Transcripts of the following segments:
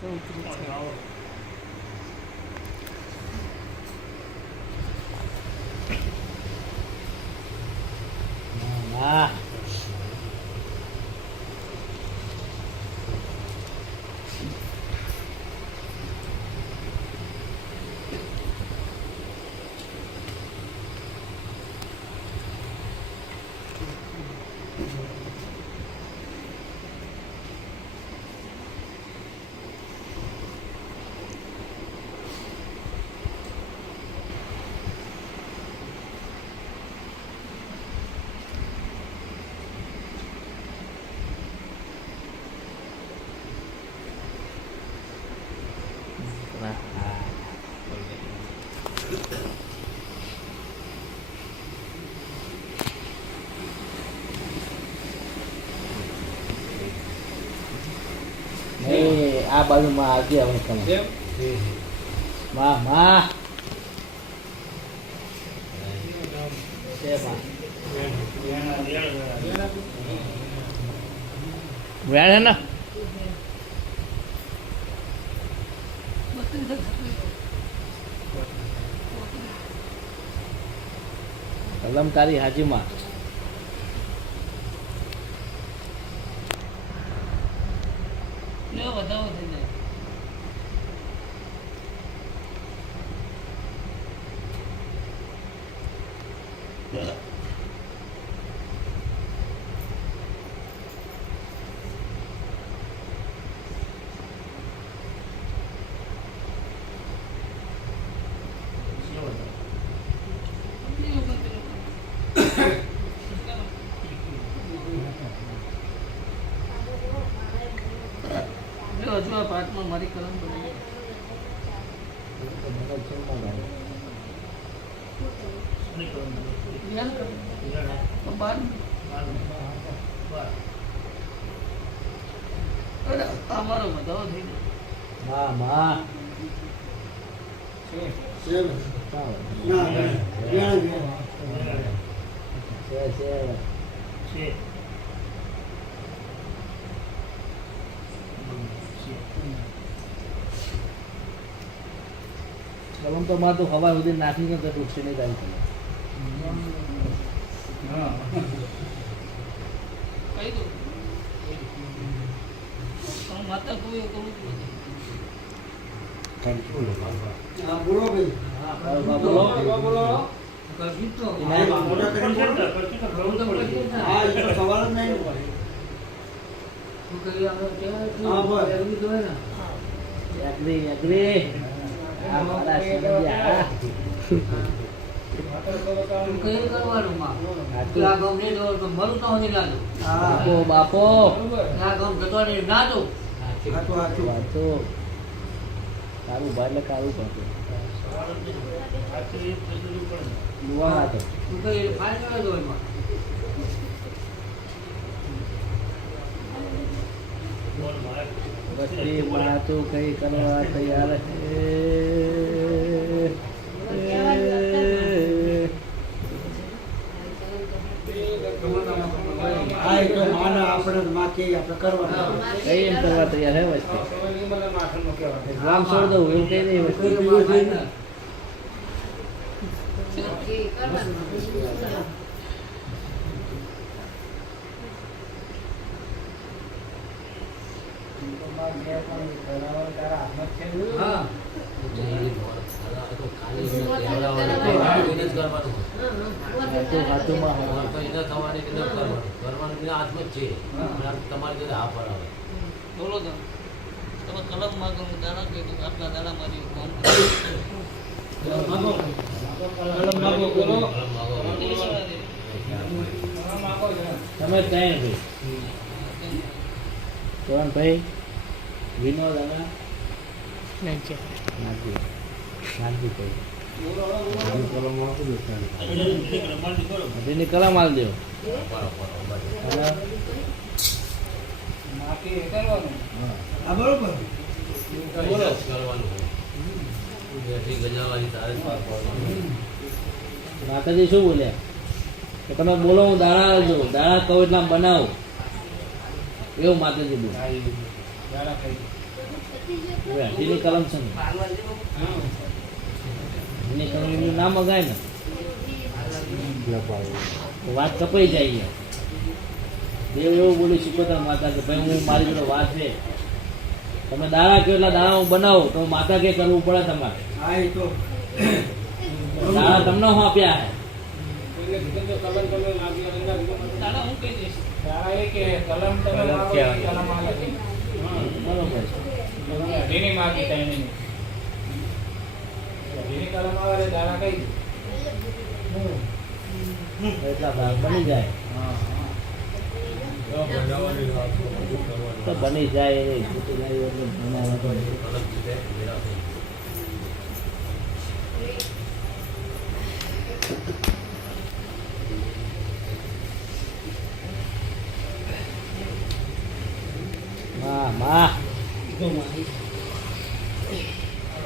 હા આ બાજુમાં આવજે હવે તમે માં માં વેણ હે ને કલમ તારી હાજીમાં વધાવો થઈ જાય હજુ આ પાઠમાં મારી કલમ બની અમારો વધારો થઈ ગયો માં કલમ તો માં તો હવા સુધી નાખી કે તૂટશે નહીં જાય કઈ દઉં માતા કોઈ કહું બાપો કારું ભાઈ એટલે કારું પાછું બધી વાતો કઈ કરવા તૈયાર કઈ એમ કરવા તૈયાર હે વસ્તુ ગામ છોડ દઉં એવું કઈ નહીં વસ્તુ બોલો તો તમે કલમ માગો દાણા કે આપણા દાણા મારી ફોન તમે કઈ નથી કોણ ભાઈ વિનોદ દાદા નાખી કલમ હાલ દો માતાજી શું બોલ્યા કે તમે બોલો હું દાણા આવજો દાણા કહું એટલા બનાવો એવું માતાજી બોલ હવે હજીની કલમ છે ને એની કલમ એનું નામ મગાય ને તો વાત કપાઈ જાય યાર. દેવ એવું બોલી શીખવતા માતા કે ભાઈ હું મારી જોડે વાત છે તમે દાડા કહો એટલા દાડા હું બનાવો તો માતા કે કરવું પડે તમારે. દાડા તમને હું આપ્યા હે દાડા હું કહી દઈશ. બરોબર એટલા ભાગ બની જાય તો બની જાય એ છૂટી જાય એટલે બનાવવા માં માં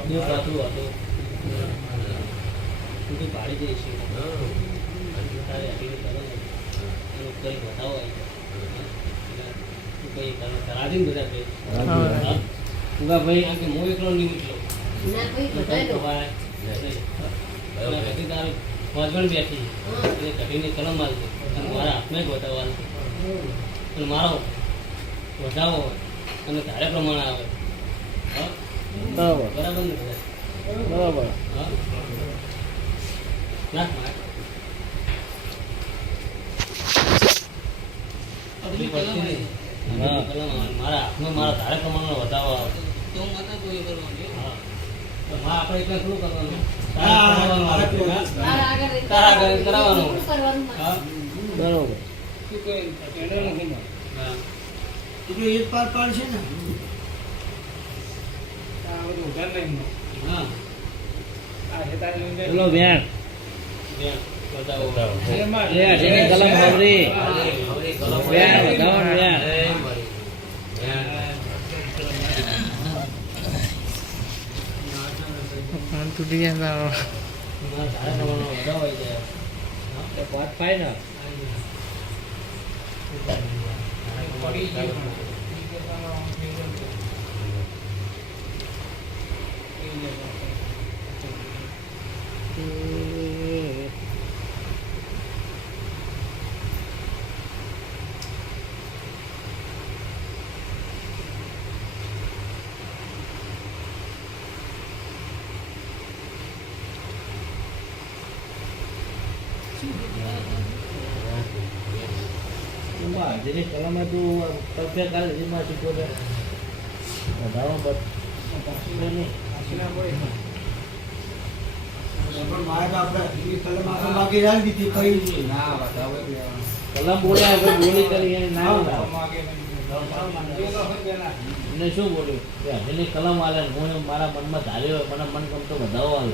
દેવ પાછું હતું. તું તો પાડી દઈશ. તારે હટીને કરો ને. એનું કંઈ બતાવો આવી જાય. તું કંઈ કરાવી ને બધા કંઈ. ઉગા ભાઈ કારણ કે હું એકલો નહીં નીકળ્યો. કંઈ ખવાય નહીં. હજી તારું હસબન્ડ બેઠી એને કઢીને કલમ આવી અને મારા હાથમાં બતાવવાનું અને મારો વધાવો હોય અને તારે પ્રમાણે આવે. હા બરાબર બરાબર ને બધા? બરાબર હા ના મારે આપણી કલમ આવી. હા. કલમ આવે. મારા હાથમાં મારા તારે પ્રમાણનો વધાવો આવે તો માતા કોઈ કરવાની. હા તો માં આપણે એટલે શું કરવાનું? તારા આગળ કરાવવાનું. હા બરોબર શું કહે ટેડર નથી માં. હા એક પાર પાડશે ને હા ચલો બેન બેન બતાવો. લે હજીની કલમ ખબરી બેન બતાવો ને બેન મારા તારે પ્રમાણનો વધાવો આવી જાય. તો વાત થાય ને હજીની કલમમાં તું કલ્પે કાલે હજીમાં શીખવો વધારો બસ નહીં પણ મારે તો આપણે કલમ આખા બાકી રાખી દીધી કઈ કલમ બોલ્યા વગર બોલી કરી એને ના બોલાવે. એને શું બોલ્યું કે હજીની કલમ આલે ને હું એમ મારા મનમાં ધાર્યો મને મન ગમતો વધાવો આવે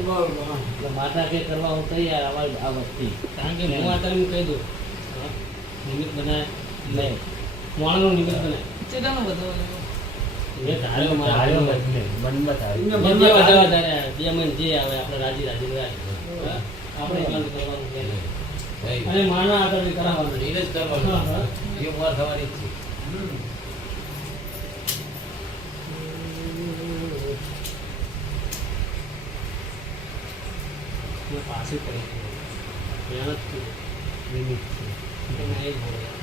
એટલે માતા કે કરવા હું તૈયાર અમારી આ વસ્તી કારણ કે હું આ તમને કહી દઉં હા, નિમિત્ત બનાય નહીં મોણનું નિમિત્ત બનાય ચેતાનો વધાવો એ ધાર્યો મારા મનમાં ધાર્યું જે વધાવા ધારે જે મન જે આવે આપણે રાજી રાજી રહ્યા હા, આપણે એટલા કરવાનું છે અને માના આધારે કરાવવાનું એને જ કરવાનું. હા, હા. એ મોર થવાની જ છે. મેં પાછી કરી મહેનત કરી એના એ જ બોલ્યા.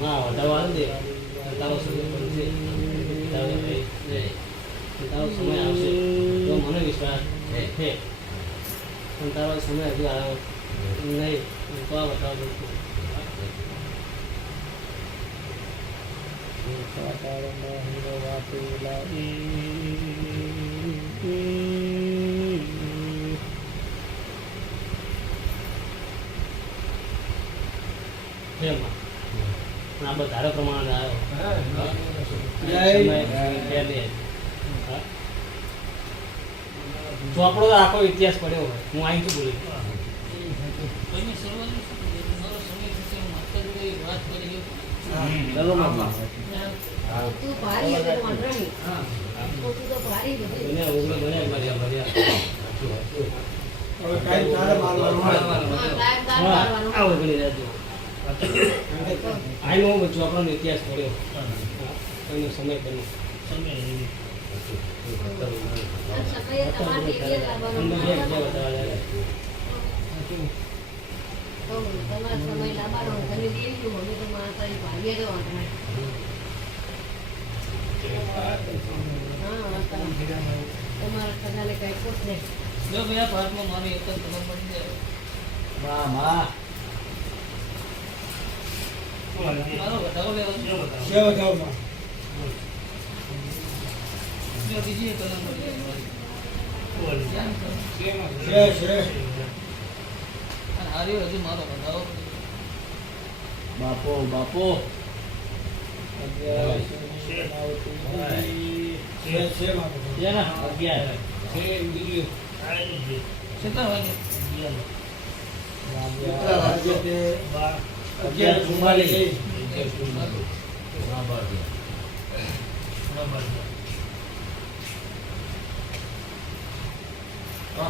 હા વધારવા દે તારો સમય બનશે તારો સમય આવશે તો મને વિશ્વાસ છે પણ તારો સમય હજુ આવ્યો નહીં તો આ બતાવો આ બધા પ્રમાણે આવ્યો ચોપડો તો આખો ઇતિહાસ પડ્યો હોય હું અહીં શું બોલી ચલો માં તું ભારી હવે તો વાંધો નહીં. તું તો ભારી બધી. બન્યા ઓગણી બન્યા ભર્યા હવે કાંઈ તારે મારવાનું હોય. હા, તાર હા મારવાનું. આ ઓગણી રહેજો આનો ચોપડાનો ઇતિહાસ પડ્યો એનો સમય બન્યો સમયે તમારે દેવીએ લાવવાનો. અંદર જે બતાવવા લાગે તો તમારે સમય લાવવાનો. તમે દેવીનું મમ્મી તો મારા તારી ભાગ્ય તો વાંધો. હા તમારા સગાને કઈ પૂછ ને. જો ભાઈ આ પાઠમાં મારી એક જ ખબર પડી જાય માં માં મારો વધારો લેવો છે છે વધારમાં. જો બીજી એક કલમ પડી જાય છે અને હાર્યો હજુ મારો વધારો બાપો બાપો અગિયાર છે મારું. છે ને અગિયાર કેટલા વાગે કેટલા વાગે તે 11:44.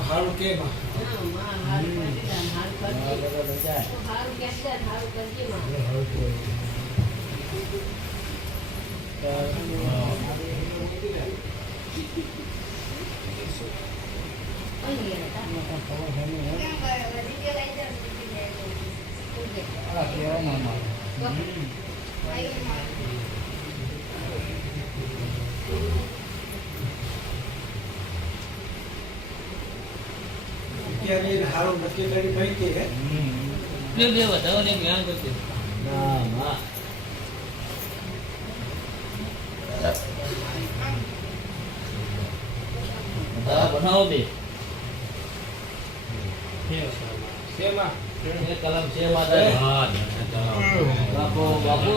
હારું કે માં. હા માં હારું કરી દે, હારું કરજે. તો હારું કહેશે, હારું કરજે માં. અહીં ગયા અત્યારે હારું નક્કી કરી ભાઈ કે હે? બે વધારો ને જ્ઞાન કરશે ના માં બનાવો બે એ કલમ છે માતા બાપો બાપો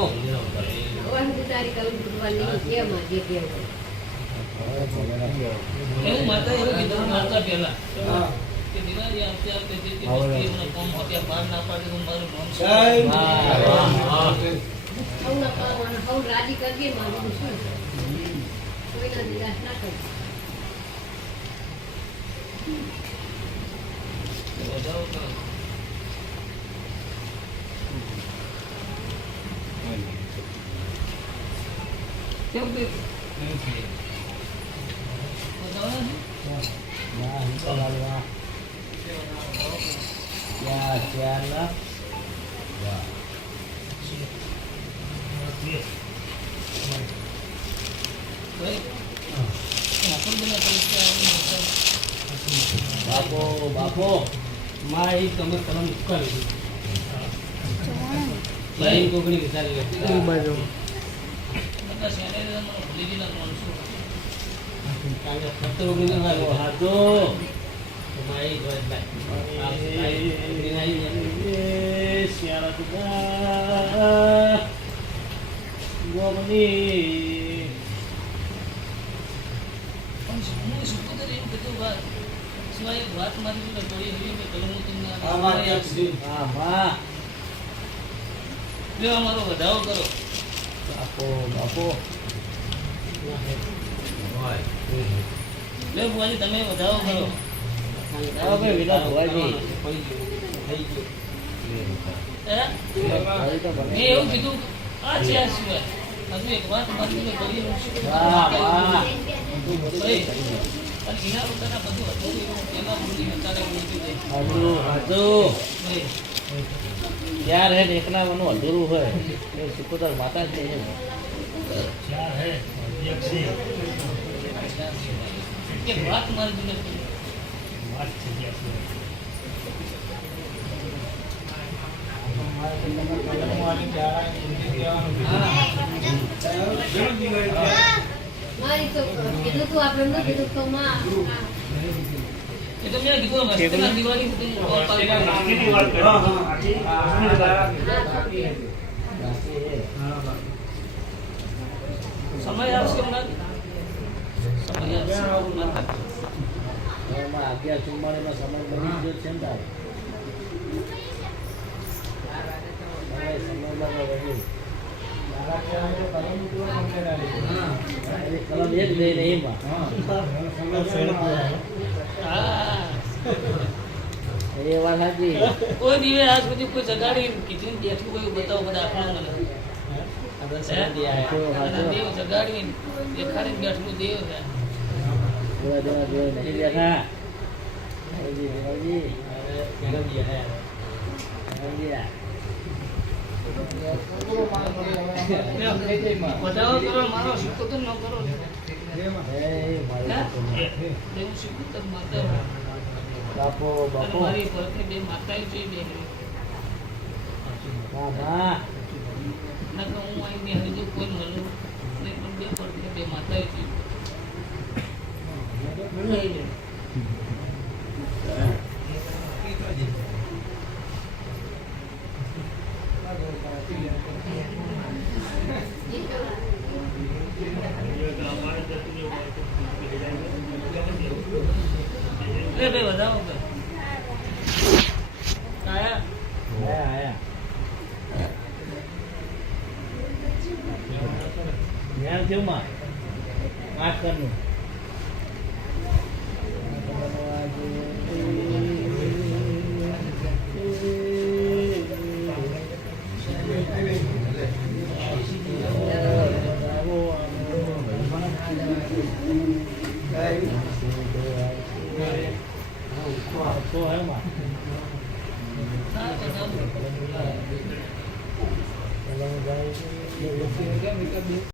હવે તારી કલમ ફૂટવાની કેમ આજે કેમ એવું માતા એવું કીધું મારતા પહેલા હા. કે દિવાળી આવતે આવતે જે કે વસ્તી મને કોમ હોત્યા બહાર ના પાડે તો મારું નામ શું? જય સૌના કરવાના સૌ રાજી કરજે મારું શું કોઈના નિરાશ ના કરજે. વધારો કરો કેમ કે વધારો નથી? ના હિંસા ત્યાં ચાર ના ભાઈ આપણને પૈસા આવે બાપો બાપો માં એ તમે કલમ ઉકાળી લાઈન કોકડી વિચારી લે બધા સેનેટર મને ભૂલી ગયેલા માણસો કાલે 17 ઓગણીસ ના તો હાથો તો માં એ જોઈ ભાઈ શ્યારા તુકા ગોમની પણ હું શું તો એમ કીધું વાત સિવાય એક વાત મારી તો થોડી એવી કે કલમ તમને આ વાત ક્યાં સુધી? હા માં લે અમારો વધારો કરો બાપો બાપો લે ભુવાજી તમે વધારો કરો હા ભાઈ વિના ભુવાજી થઈ ગયું હે હવે તો મેં બને એવું કીધું આ છે આ સિવાય હજુ એક વાત મારી તો કરી લઉં છું. વાહ વાહ ભાઈ, અને એના પોતાના બધું હતું એમાં ભૂલી અત્યારે મૂકી દે હાજુ હાજુ ભાઈ યાર હે ને એકલા મનું અધૂરું હોય એ સુકોતર માતા જ નહીં એક વાત મારી જોડે કરી. મારી તો કીધું તું આપણે ન કીધું તો માં એ તો મેં કીધું રસ્તેના દિવાળી સુધી સમય આવશે હમણાં સમય આવશે હમણાં. એમાં 11:44 નો સમય બની ગયો છે ને તારે હવે સમય લાગો રહી કલમ એક દઈ રહી એમાં હા એ વાત સાચી. કોઈ દિવસ આજ સુધી કોઈ જગાડી કીધું ને બેઠું કોઈ બતાવો બધા આપણો મને દેવ જગાડી દેખાડી બેઠું દેવ છે જોવા નહીં બેઠા. હજી, હજી. હજી આ. વધારો કરો મારો શીખોતર ન કરો એ મારી દેવ શીખોતર માતા બાપો બાપો. મારી પરથી બે માતાએ જોઈ બે બાબા. નકર હું અહીં ને હજી કોઈ મળું નહીં પણ બે પરથી બે માતાએ જોઈ લે બે વધાવો બે આયા આયા. ધ્યાન થયું માં. 8 કરનું. તો હે માં. હા વધાવો